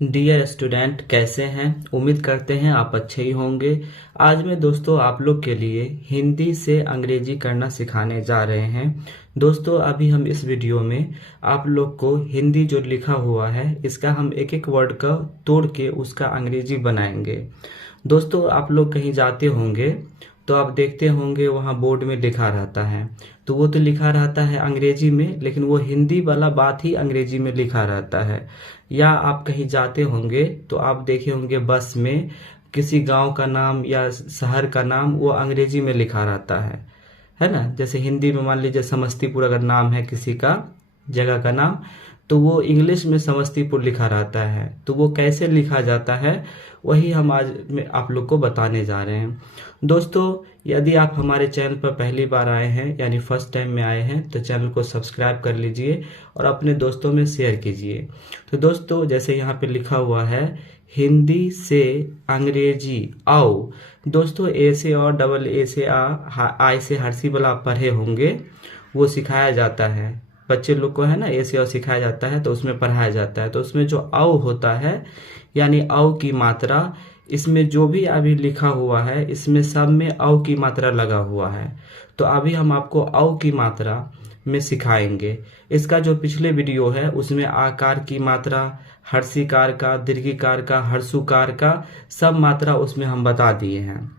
Dear student, कैसे हैं? उम्मीद करते हैं आप अच्छे ही होंगे। आज मैं दोस्तों आप लोग के लिए हिंदी से अंग्रेजी करना सिखाने जा रहे हैं। दोस्तों अभी हम इस वीडियो में आप लोग को हिंदी जो लिखा हुआ है इसका हम एक एक वर्ड का तोड़ के उसका अंग्रेजी बनाएंगे। दोस्तों आप लोग कहीं जाते होंगे तो आप देखते होंगे वहाँ बोर्ड में लिखा रहता है, तो वो तो लिखा रहता है अंग्रेजी में, लेकिन वो हिंदी वाला बात ही अंग्रेजी में लिखा रहता है। या आप कहीं जाते होंगे तो आप देखे होंगे बस में किसी गांव का नाम या शहर का नाम वो अंग्रेजी में लिखा रहता है ना। जैसे हिंदी में मान लीजिए समस्तीपुर अगर नाम है किसी का जगह का नाम, तो वो इंग्लिश में समस्तीपुर लिखा रहता है। तो वो कैसे लिखा जाता है वही हम आज में आप लोग को बताने जा रहे हैं। दोस्तों यदि आप हमारे चैनल पर पहली बार आए हैं यानी फर्स्ट टाइम में आए हैं तो चैनल को सब्सक्राइब कर लीजिए और अपने दोस्तों में शेयर कीजिए। तो दोस्तों जैसे यहाँ पे लिखा हुआ है हिंदी से अंग्रेजी आओ। दोस्तों ए से और डबल ए से आई से हर्षी वाला आप पढ़े होंगे, वो सिखाया जाता है बच्चे लोग को, है ना। ए से और सिखाया जाता है तो उसमें पढ़ाया जाता है। तो उसमें जो औ होता है यानी औ की मात्रा, इसमें जो भी अभी लिखा हुआ है इसमें सब में औ की मात्रा लगा हुआ है। तो अभी हम आपको औ की मात्रा में सिखाएंगे। इसका जो पिछले वीडियो है उसमें आकार की मात्रा, हर्षीकार का, दीर्घिकार का, हर्षुकार का सब मात्रा उसमें हम बता दिए हैं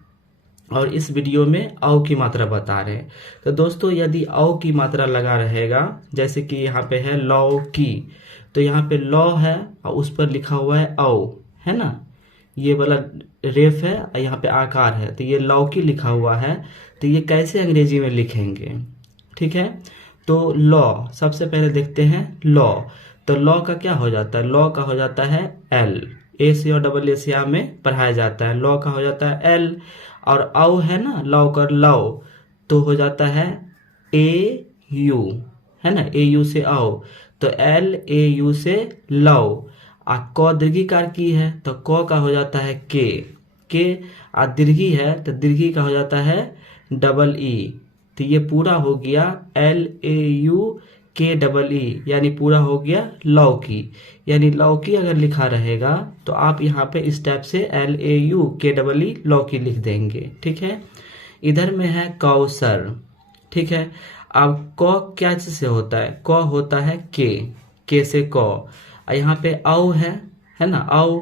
और इस वीडियो में औ की मात्रा बता रहे हैं। तो दोस्तों यदि औ की मात्रा लगा रहेगा, जैसे कि यहाँ पे है लौ की, तो यहाँ पे लौ है और उस पर लिखा हुआ है औ, है ना। ये वाला रेफ है और यहाँ पे आकार है, तो ये लौकी लिखा हुआ है। तो ये कैसे अंग्रेजी में लिखेंगे, ठीक है। तो लॉ सबसे पहले देखते हैं लॉ। तो लॉ का क्या हो जाता है? लॉ का हो जाता है एल। ए से और डबल ए से में पढ़ाया जाता है। लॉ का हो जाता है एल। और औ है ना, लौ कर लौ, तो हो जाता है ए यू, है ना। ए यू से औ, तो एल ए यू से लौ। आ क दीर्घिकार की है तो क का हो जाता है के। आ दीर्घी है तो दीर्घी का हो जाता है डबल ई। तो ये पूरा हो गया एल ए यू के डबल ई, यानी पूरा हो गया लौकी। यानी लौकी अगर लिखा रहेगा तो आप यहाँ पे इस टाइप से एल ए यू के डबल ई लौकी लिख देंगे, ठीक है। इधर में है कौसर, ठीक है। अब क क्या चीज से होता है? क होता है के से क। यहाँ पे औ है ना, औ।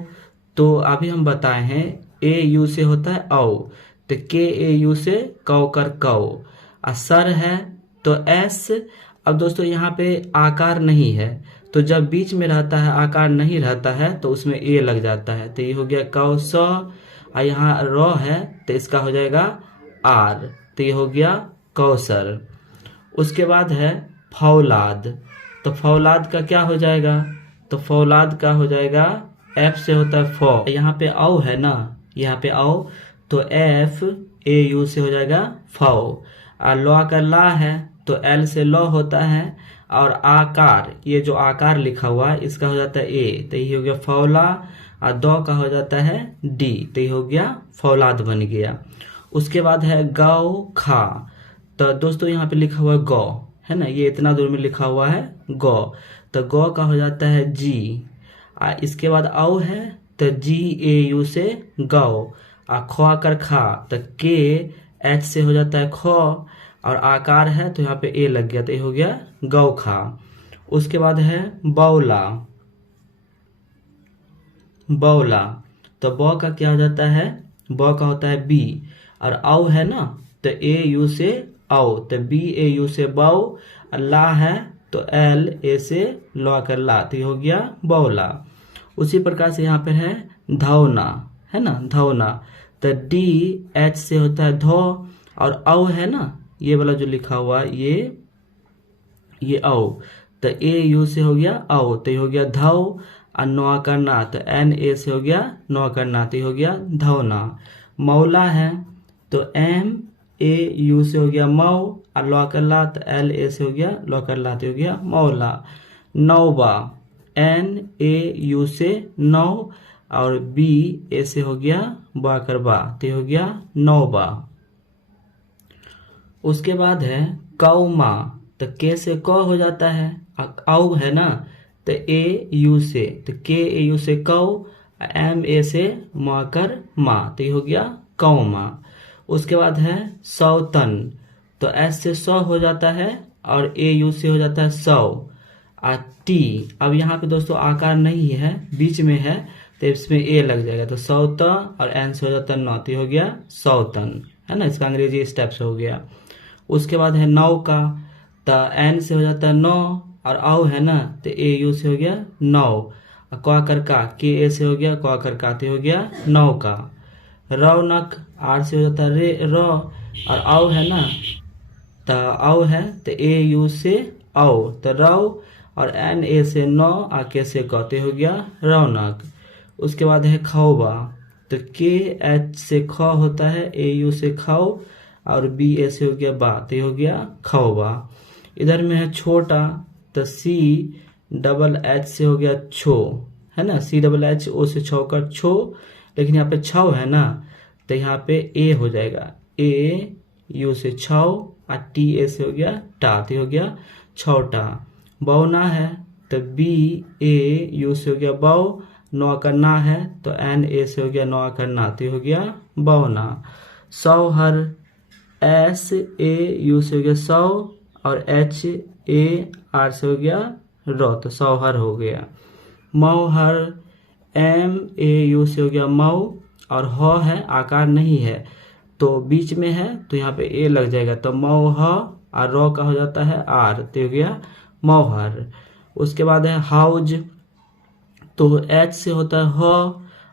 तो अभी हम बताए हैं ए यू से होता है औ, तो के ए यू से कौ कर कौ। सर है तो एस। अब दोस्तों यहाँ पे आकार नहीं है, तो जब बीच में रहता है आकार नहीं रहता है तो उसमें ए लग जाता है। तो ये हो गया कौ स। और यहाँ र है तो इसका हो जाएगा आर, तो ये हो गया कौसर। उसके बाद है फौलाद। तो फौलाद का क्या हो जाएगा? तो फौलाद का हो जाएगा एफ से होता है फौ। यहाँ पे औ है ना, यहाँ पे औ, तो एफ ए यू से हो जाएगा फौ। और लॉ का ला है तो एल से लॉ होता है। और आकार, ये जो आकार लिखा हुआ है इसका हो जाता है ए, तो ये हो गया फौला। और दो का हो जाता है डी, तो ये हो गया फौलाद बन गया। उसके बाद है गौ खा। तो दोस्तों यहाँ पे लिखा हुआ है गौ, है ना, ये इतना दूर में लिखा हुआ है गौ, तो गौ का हो जाता है जी। इसके बाद औ है तो जी ए यू से गौ। ख कर खा तो के एच से हो जाता है ख। और आकार है तो यहाँ पे ए लग गया, तो ये हो गया गौ खा। उसके बाद है बौला। बौला, तो बौ का क्या हो जाता है? बौ का होता है बी। और औ है ना, तो ए यू से औ, तो बी ए यू से बौ। ला है तो एल ए से लॉ कर ला, तो ये हो गया बौला। उसी प्रकार से यहाँ पे है धौना, है ना, धौना, तो डी एच से होता है धो। और औ है ना, ये वाला जो लिखा हुआ ये औ, तो ए यू से हो गया औ, तो ये हो गया धौ। और नौ करना तो एन ए से हो गया नौ करना, तो ये हो गया धौना। मौला है तो एम ए यू से हो गया मऊ। और लॉ कर ला तो एल ए से हो गया लॉ कर ला, तो हो गया मौला। नौबा, एन ए यू से नौ। और बी ए से हो गया बा कर बा, तो हो गया नौबा। उसके बाद है कौमा, तो के से क हो जाता है। औ है ना, तो ए यू से, तो के ए यू से कौ, एम ए से माकर माँ, तो ये हो गया कौमा। उसके बाद है सौतन, तो एस से सौ हो जाता है और ए यू से हो जाता है सौ। टी, अब यहाँ पे दोस्तों आकार नहीं है, बीच में है, तो इसमें ए लग जाएगा, तो सौत और एन से हो जाता है नौ, तो हो गया सौतन, है ना। इसका अंग्रेजी स्टेप से हो गया। उसके बाद है नौ का, तो एन से हो जाता है नौ और औ है ना, तो ए यू से हो गया नौ। क्वा कर का, के ए से हो गया क्वा कर का, तो हो गया नौ का। रौनक, आर से हो जाता है रे र, और औ है ना, तो औ है, तो ए यू से औ, तो रौ, और एन ए से नौ, आके से कहते हो गया रौनक। उसके बाद है खौबा, तो के एच से ख होता है, ए यू से खाओ, और बी ए से हो गया बा, तो हो गया खौबा। इधर में है छोटा, तो सी डबल एच से हो गया छो, है ना, सी डबल एच ओ से छो कर छो, लेकिन यहाँ पे छौ है ना, तो यहाँ पे ए हो जाएगा, ए यू से छौ, और टी ए से हो गया टा, तो हो गया छौटा। बौना है, तो बी ए यू से हो गया बौ, नौ करना है, तो एन ए से हो गया नौ करना, तो हो गया बौना। सौहर, एस ए यू से हो गया सौ, और एच ए आर से हो गया रो, तो सौहर हो गया। मौहर, एम ए यू से हो गया मऊ, और ह है, आकार नहीं है, तो बीच में है, तो यहाँ पे ए लग जाएगा, तो मौह, और रो का हो जाता है आर, तो हो गया मौहर। उसके बाद है हाउज, तो एच से होता है ह,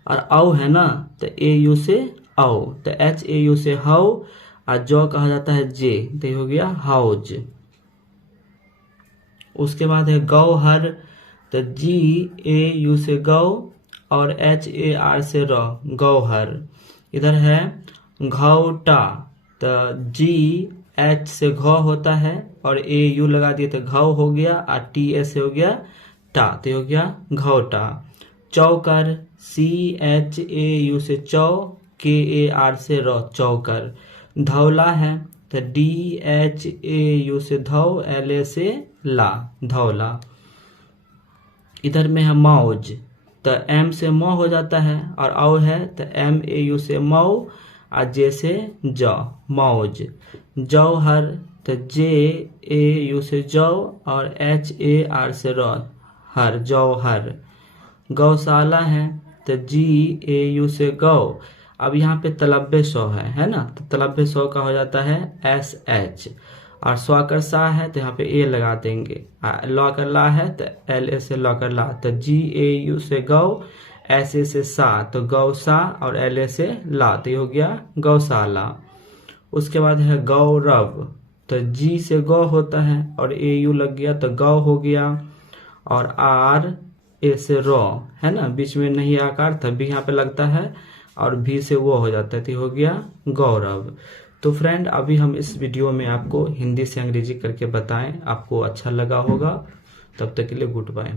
और औ है ना, तो ए यू से औ, तो एच ए यू से हाउ, और जो कहा जाता है जे, तो हो गया हाउज। उसके बाद है गौहर, तो जी ए यू से गौ, और एच ए आर से र, गौहर। इधर है घौटा, तो जी एच से घ होता है, और ए यू लगा दिए तो घाव हो गया, और टी ए से हो गया टा, तो हो गया घौटा। चौकर, सी एच ए यू से चौ, के ए आर से र, चौकर। धौला है, तो डी एच ए यू से धौ, एल ए से ला, धौला। इधर में है मौज, तो एम से मौ हो जाता है, और औ है, तो एम ए यू से मऊ, और जे से ज, मौज। जौहर, तो जे ए यू से जौ, और एच ए आर से र, हर, जौहर। गौशाला है, तो जी ए यू से गौ, अब यहाँ पे तलब्बे सौ है ना, तो तलब्बे सौ का हो जाता है एस एच, और स्वा कर सा है, तो यहाँ पे ए लगा देंगे। लॉ कर ला है, तो एल ए से लॉ कर ला, तो जी ए यू से गौ, एस ए से सा, तो गौसा, और एल ए से ला, तो ये हो गया गौशाला। उसके बाद है गौरव, तो जी से गौ होता है, और ए यू लग गया, तो गौ हो गया, और आर ए से रो, है ना, बीच में नहीं आकार, तब भी यहाँ पे लगता है, और भी से वो हो जाता है, तो हो गया गौरव। तो फ्रेंड, अभी हम इस वीडियो में आपको हिंदी से अंग्रेजी करके बताएं, आपको अच्छा लगा होगा। तब तक के लिए गुड बाय।